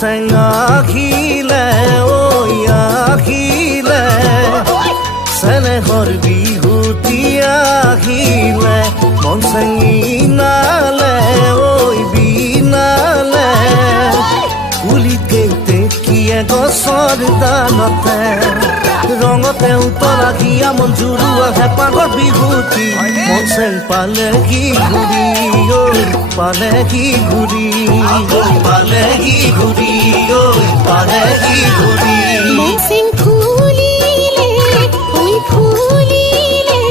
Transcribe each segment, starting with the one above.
চেং আখিলে ঐ আখিলে চেনেহৰ বিহুতি আহিলে মন চেং বিনালে ঐ বিনালে কুলিত কেইটেকিয়ে গছৰ ডালতে ৰঙতে উতলা হিয়া মন জুৰুৱা হেঁপাহৰ বিহুতি মন চেং পালেহি ঘূৰি ঐ পালেহি ঘূৰি পালেহি ঘূৰি ঐ পালেহি ঘূৰি মন চেং ফুলিলে ঐ ফুলিলে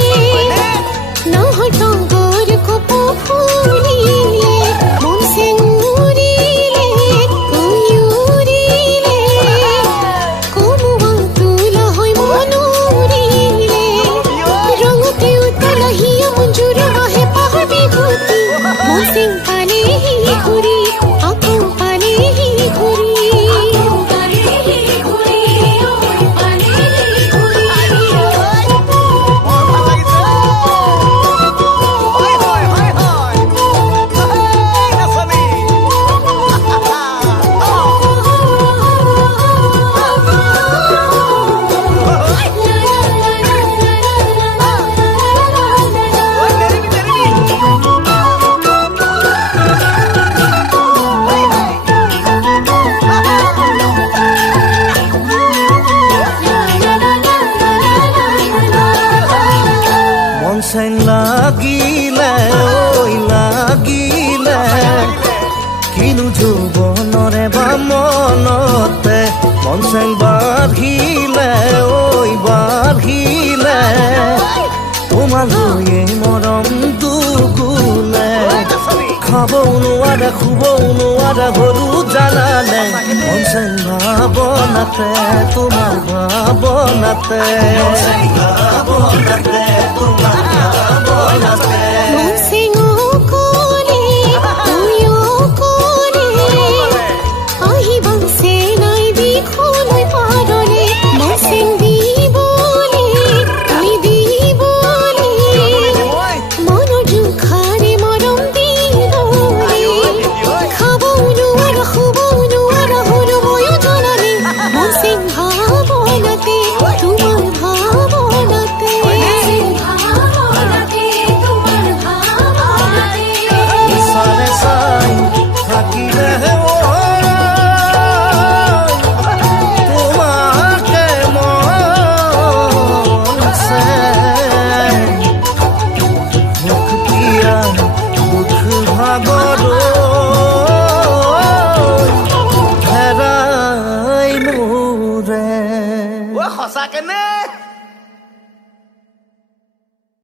নহৰ তগৰ কপৌ ফুলিলে মন চেং উৰিলে ঐ উৰিলে কমুৱা তোলা হৈ মন উৰিলে ৰঙতে উতলা হিয়া মন জুৰুৱা হেঁপাহৰ বিহুতি মন চেং পালেহি ঘূৰি আকৌ পালেহি ঘূৰি চেং লাগিলে ঐ লাগিলে কিনো যৌৱনৰে বা মনতে মন চেং বাঢ়িলে ঐ বাঢ়িলে তোমালৈয়ে মৰম দুগুণে খাবও নোৱাৰা শুবও নোৱাৰা হলো জানানে মন চেং ভাৱনাতে তোমাৰ ভাৱনাতে ভাৱনাতে তোমাৰ মন চেং অকলে তুই অকলে আহিবা চেনাই দিখলৈ পাৰলে মন চেং দিবলে তুই দিবলে মনৰ জোখাৰে মৰম দিবলে খাবও নোৱাৰা শুবও নোৱাৰা হলো ময়ো জানানে মন চেং ভাৱনাতে তোমাৰ ভাৱনাতে চাৰে চাই থাকিলে তোমাকে মন চেং মুখ পিয়া দুখ ভাগৰ হেৰাই মোৰে সঁচাকে নে